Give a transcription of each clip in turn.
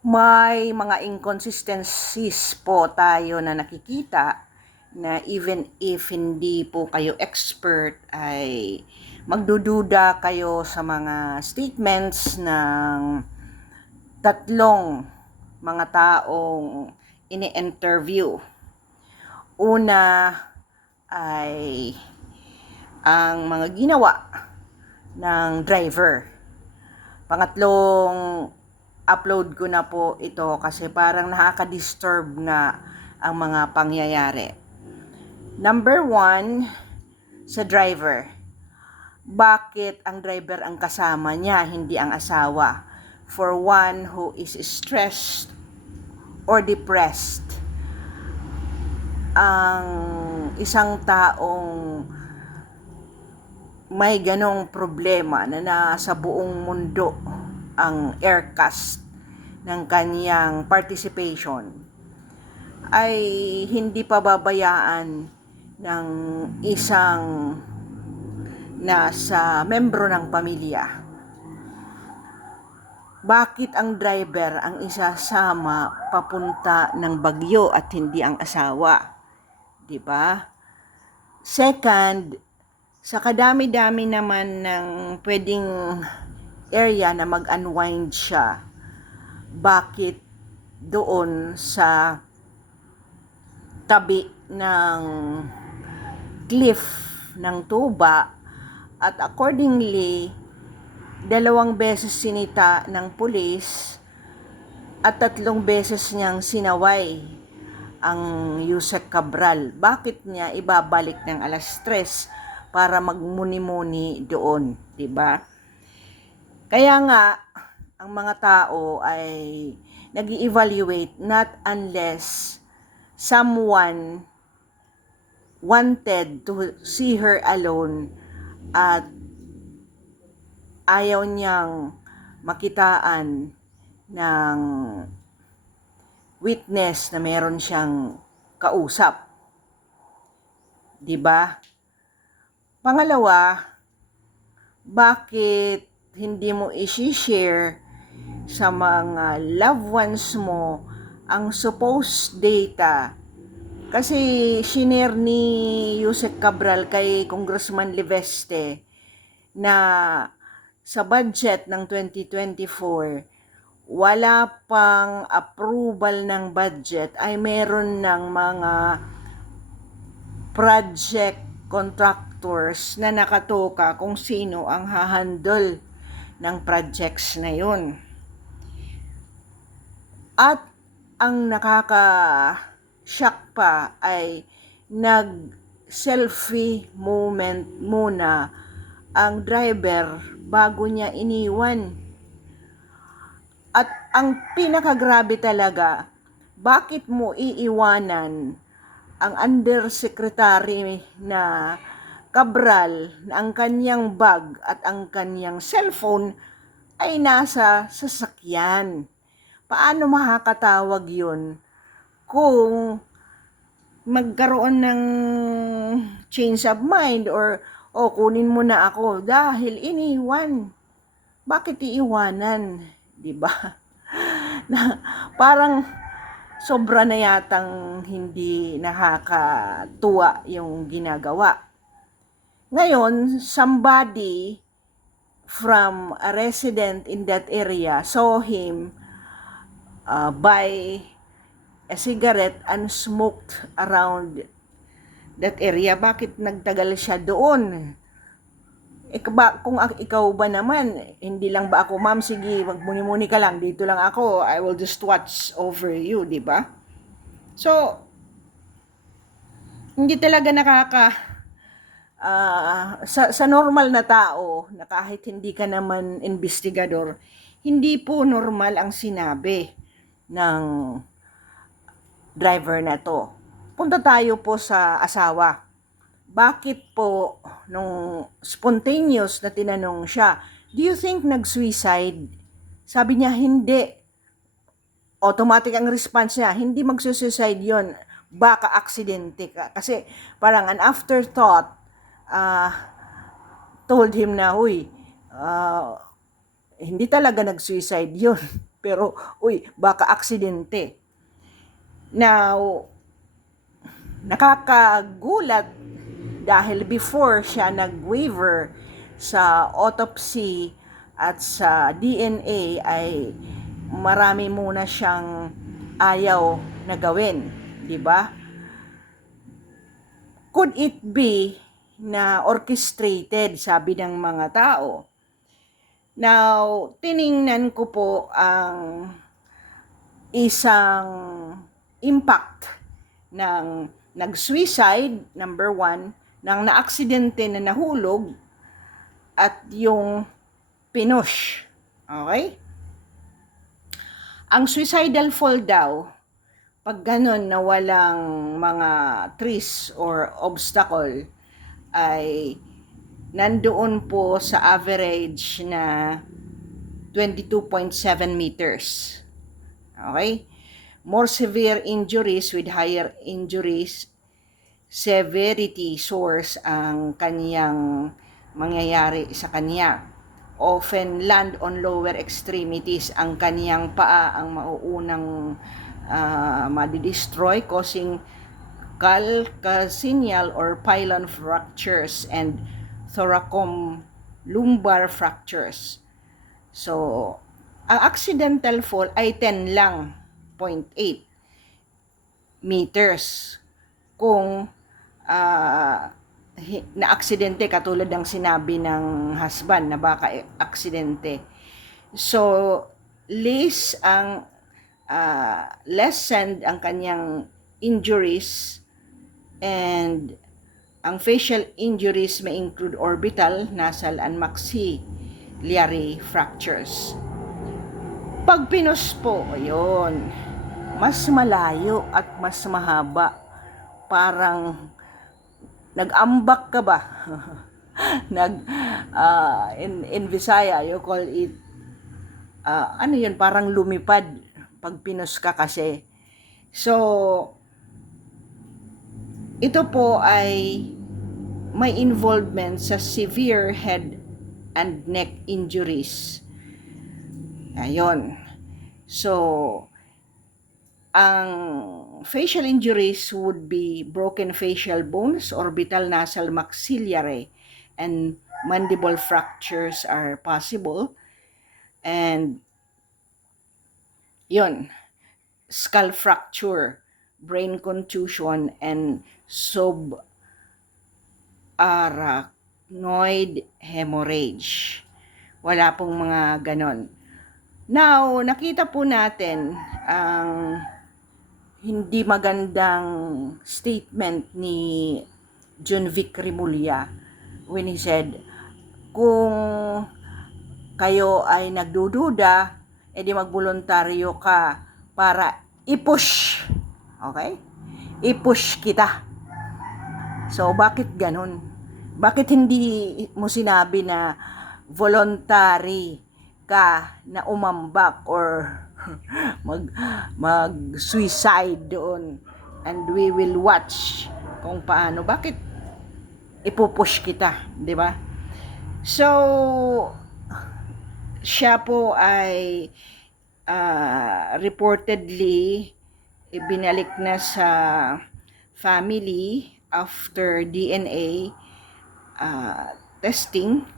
May mga inconsistencies po tayo na nakikita na even if hindi po kayo expert ay magdududa kayo sa mga statements ng tatlong mga taong ini-interview. Una ay ang mga ginawa ng driver. Pangatlong upload ko na po ito kasi parang nakaka-disturb na ang mga pangyayari. Number 1, sa driver. Bakit ang driver ang kasama niya, hindi ang asawa? For one who is stressed or depressed, ang isang taong may ganong problema na nasa buong mundo ang aircast ng kanyang participation ay hindi pa babayaan ng isang nasa membro ng pamilya. Bakit ang driver ang isasama papunta ng Bagyo at hindi ang asawa? 'Di ba? Second, sa kadami-dami naman ng pwedeng area na mag-unwind siya, bakit doon sa tabi ng cliff ng tuba at accordingly 2 beses sinita ng pulis at 3 beses niyang sinaway ang Yusek Cabral. Bakit niya ibabalik ng alas 3 para magmuni-muni doon, 'di ba? Kaya nga ang mga tao ay nag-evaluate not unless someone wanted to see her alone at ayaw niyang makitaan ng witness na meron siyang kausap. 'Di ba? Pangalawa, bakit hindi mo i-share sa mga loved ones mo ang supposed data? Kasi shinare ni Yusek Cabral kay Congressman Liveste na sa budget ng 2024 wala pang approval ng budget ay meron ng mga project contractors na nakatoka kung sino ang hahandle ng projects na yun. At ang nakaka-shock pa ay nag-selfie moment muna ang driver bago niya iniwan. At ang pinakagrabe talaga, bakit mo iiwanan ang undersecretary na Cabral na ang kanyang bag at ang kanyang cellphone ay nasa sasakyan? Paano makakatawag yun kung magkaroon ng change of mind or kunin mo na ako dahil iniwan? Bakit iiwanan? 'Di ba? Na parang sobra na yatang hindi nakakatuwa yung ginagawa. Ngayon, somebody from a resident in that area saw him buy a cigarette and smoked around that area. Bakit nagtagal siya doon? Kung ikaw ba naman, hindi lang ba ako, ma'am, sige, magmuni-muni ka lang, dito lang ako, I will just watch over you, di ba? So, hindi talaga sa normal na tao, na kahit hindi ka naman investigador, hindi po normal ang sinabi ng driver na to. Punta tayo po sa asawa. Bakit po nung spontaneous na tinanong siya, do you think nag-suicide? Sabi niya, hindi. Automatic ang response niya, hindi mag-suicide yon, baka aksidente ka. Kasi parang an afterthought told him na, hindi talaga nag-suicide yun. Pero, baka aksidente. Now, nakakagulat dahil before siya nag-waiver sa autopsy at sa DNA ay marami muna siyang ayaw na gawin, di ba? Could it be na orchestrated, sabi ng mga tao? Now, tiningnan ko po ang isang impact ng nag-suicide, number 1, ng naaksidente na nahulog, at yung pinush. Okay? Ang suicidal fall daw, pag ganun na walang mga trees or obstacle, ay nandoon po sa average na 22.7 meters. Okay? More severe injuries with higher injuries severity source ang kaniyang mangyayari sa kanya. Often land on lower extremities, ang kaniyang paa ang mauunang madi-destroy, causing calcaneal or pylon fractures and thoracolumbar fractures. So, ang accidental fall ay 10 lang, 0.8 meters. Kung na-aksidente, katulad ng sinabi ng husband na baka aksidente. So, lessened ang kanyang injuries, and ang facial injuries may include orbital, nasal, and maxillary fractures. Pag pinus po, ayun, mas malayo at mas mahaba. Parang nag-ambak ka ba? In Visaya, you call it, parang lumipad pag pinus ka kasi. So, ito po ay may involvement sa severe head and neck injuries. Ayun. So, ang facial injuries would be broken facial bones, orbital, nasal, maxillary, and mandible fractures are possible. And yun, skull fracture, brain contusion, and subarachnoid hemorrhage. Wala pong mga ganon. Now, nakita po natin ang hindi magandang statement ni John Vic Rimulya when he said, kung kayo ay nagdududa, edi magboluntaryo ka para i-push. Okay? I-push kita. So, bakit ganun? Bakit hindi mo sinabi na voluntary ka na umambak or mag-suicide doon, and we will watch kung paano? Bakit ipupush kita, di ba? So, siya po ay reportedly ibinalik na sa family after DNA testing,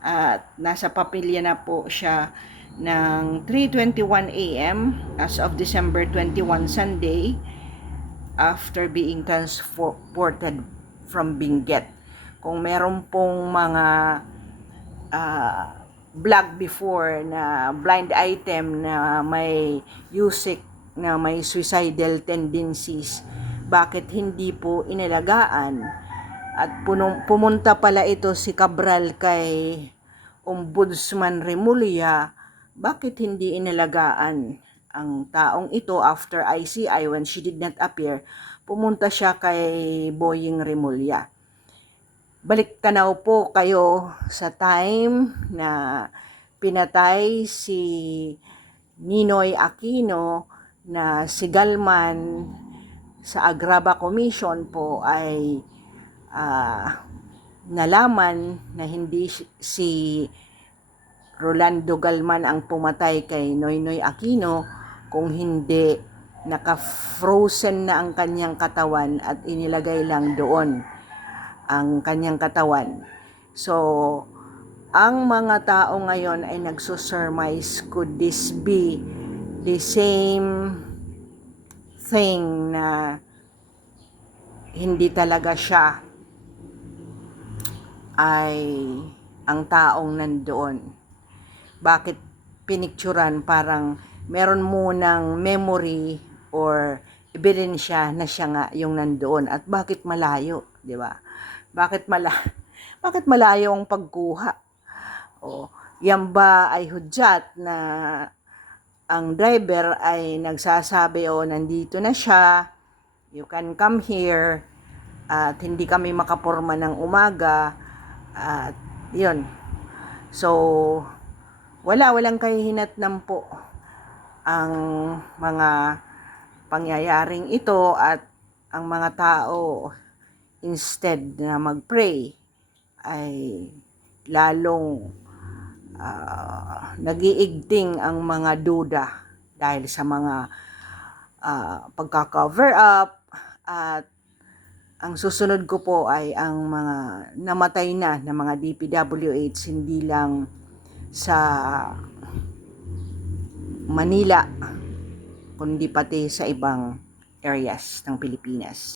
at nasa papilya na po siya ng 3:21 a.m. as of December 21, Sunday, after being transported from Benguet. Kung meron pong mga vlog before na blind item na may USIC, na may suicidal tendencies, bakit hindi po inalagaan? At pumunta pala ito si Cabral kay Ombudsman Rimulya, bakit hindi inalagaan ang taong ito after ICI when she did not appear? Pumunta siya kay Boying Rimulya. Balik tanaw po kayo sa time na pinatay si Ninoy Aquino, na si Galman sa Agraba Commission po ay nalaman na hindi si Rolando Galman ang pumatay kay Noynoy Aquino, kung hindi naka-frozen na ang kanyang katawan at inilagay lang doon ang kanyang katawan. So, ang mga tao ngayon ay nagsusurmise, could this be the same thing na hindi talaga siya ay ang taong nandoon? Bakit pinicturan parang meron munang memory or ebidensya na siya nga yung nandoon, at bakit malayo, di ba? Bakit malayo ang pagkuha? O yan ba ay hudyat na ang driver ay nagsasabi, nandito na siya, you can come here, at hindi kami makaporma ng umaga, at yun. So, walang kahihinatnan po ang mga pangyayaring ito, at ang mga tao, instead na mag-pray, ay lalong nagiigting ang mga duda dahil sa mga pagka-cover up. At ang susunod ko po ay ang mga namatay na mga DPWH, hindi lang sa Manila, kundi pati sa ibang areas ng Pilipinas.